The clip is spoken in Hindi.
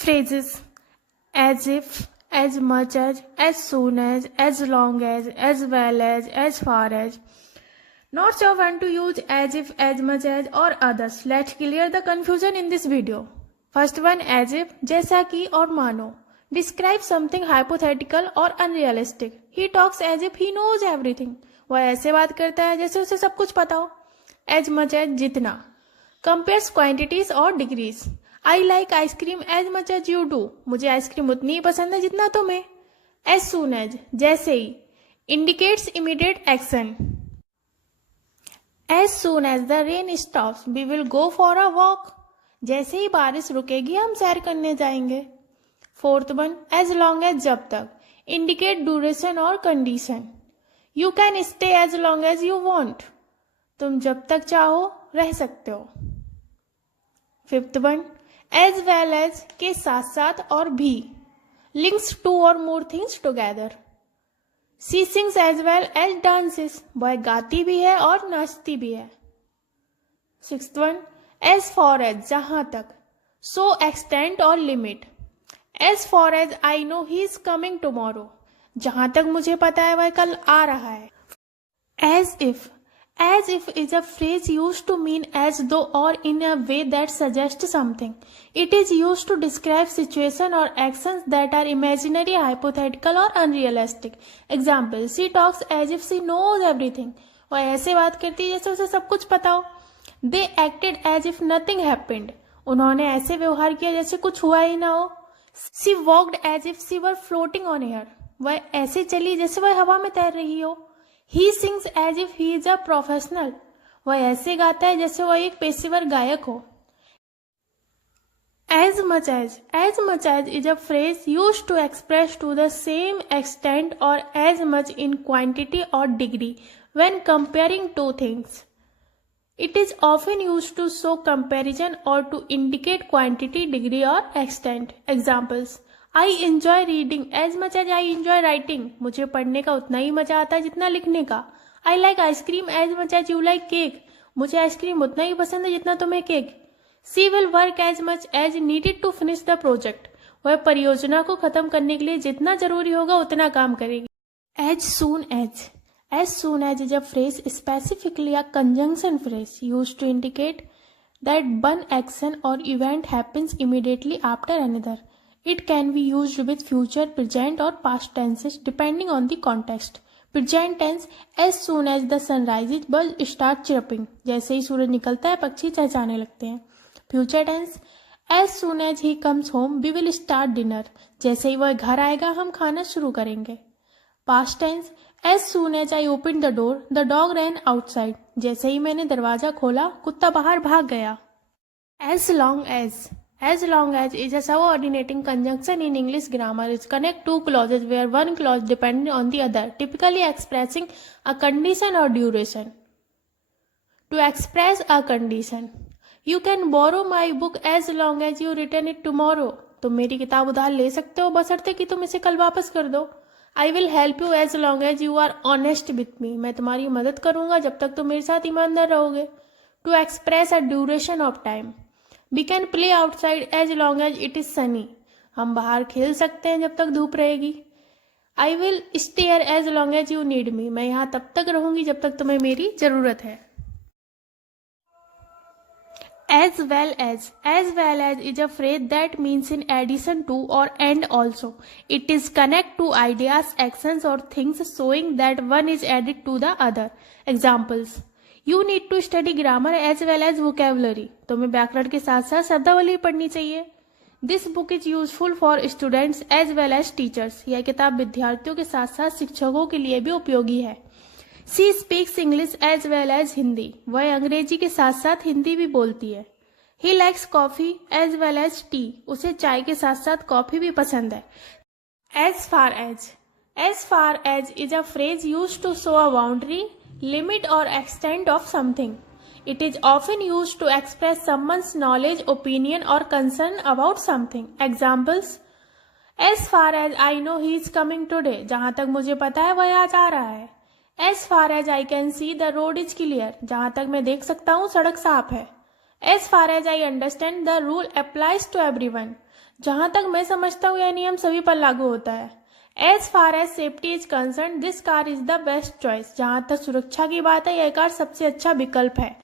Phrases as if, as much as soon as long as well as far as. Not sure when to use as if, as much as or others. Let's clear the confusion in this video. First one, as if, जैसा कि और मानो. Describe something hypothetical or unrealistic. He talks as if he knows everything. वह ऐसे बात करता है जैसे उसे सब कुछ पता हो. As much as, जितना. Compares quantities or degrees. I like ice cream as much as you do. मुझे आइसक्रीम उतनी ही पसंद है जितना तुम्हें. As soon as, जैसे ही. Indicates immediate action. As soon as the rain stops, we will go for a walk. जैसे ही बारिश रुकेगी हम सैर करने जाएंगे. Fourth one, as long as, जब तक. Indicate duration or condition. You can stay as long as you want. तुम जब तक चाहो रह सकते हो. Fifth one, as well as, के साथ साथ और भी. Links two or more things together. She sings as well as dances. वह गाती भी है और नाचती भी है. Sixth one, as far as, जहां तक. So extent or limit. As far as I know he is coming tomorrow. जहां तक मुझे पता है वह कल आ रहा है. As if. As if is a phrase used to mean as though or in a way that suggests something. It is used to describe situation or actions that are imaginary, hypothetical or unrealistic. Example, she talks as if she knows everything. वह ऐसे बात करती है जैसे उसे सब कुछ पता हो. They acted as if nothing happened. उन्होंने ऐसे व्यवहार किया जैसे कुछ हुआ ही ना हो. She walked as if she were floating on air. वह ऐसे चली जैसे वह हवा में तैर रही हो. He sings as if he is a professional. वह ऐसे गाता है जैसे वह एक पेशेवर गायक हो. As much as is a phrase used to express to the same extent or as much in quantity or degree when comparing two things. It is often used to show comparison or to indicate quantity, degree or extent. Examples, I enjoy reading as much as I enjoy writing. मुझे पढ़ने का उतना ही मजा आता है जितना लिखने का. I like ice cream as much as you like cake. मुझे आइसक्रीम उतना ही पसंद है जितना तुम्हें cake. She will work as much as needed to finish the project. वह परियोजना को खत्म करने के लिए जितना जरूरी होगा उतना काम करेगी. As soon as. As soon as is a phrase, specifically a conjunction phrase used to indicate that one action or event happens immediately after another. It can be used with future, present or past tenses depending on the context. Present tense, as soon as the sun rises, birds start chirping. जैसे ही सूरज निकलता है पक्षी चहचहाने लगते हैं. Future tense, as soon as he comes home, we will start dinner. जैसे ही वह घर आएगा हम खाना शुरू करेंगे. Past tense, as soon as I opened the door, the dog ran outside. जैसे ही मैंने दरवाजा खोला कुत्ता बाहर भाग गया. As long as. As long as is a subordinating conjunction in English grammar. It connects two clauses where one clause depends on the other, typically expressing a condition or duration. To express a condition, you can borrow my book as long as you return it tomorrow. तुम मेरी किताब उधार ले सकते हो बशर्ते कि तुम इसे कल वापस कर दो. I will help you as long as you are honest with me. मैं तुम्हारी मदद करूंगा जब तक तुम मेरे साथ ईमानदार रहोगे. To express a duration of time. We can play outside as long as it is sunny. हम बाहर खेल सकते हैं जब तक धूप रहेगी. I will stay here as long as you need me. मैं यहाँ तब तक रहूंगी जब तक तुम्हें मेरी जरूरत है. As well as. As well as is a phrase that means in addition to or and also. It is connect to ideas, actions or things showing that one is added to the other. Examples. You need to study grammar as well as vocabulary. तुम्हें व्याकरण के साथ साथ शब्दावली पढ़नी चाहिए. This book is useful for students as well as teachers. यह किताब विद्यार्थियों के साथ साथ शिक्षकों के लिए भी उपयोगी है. She speaks English as well as Hindi. वह अंग्रेजी के साथ साथ हिंदी भी बोलती है. He likes coffee as well as tea. उसे चाय के साथ साथ कॉफी भी पसंद है. As far as. As far as is a phrase used to show a boundary, limit or extent of something. It is often used to express someone's knowledge, opinion or concern about something. Examples, as far as I know he is coming today. जहां तक मुझे पता है वह आज आ रहा है. As far as I can see the road is clear. जहां तक मैं देख सकता हूं सड़क साफ है. As far as I understand the rule applies to everyone. जहां तक मैं समझता हूँ यह नियम सभी पर लागू होता है। As far as safety is concern this car is the best choice. जहां तक सुरक्षा की बात है यह कार सबसे अच्छा विकल्प है।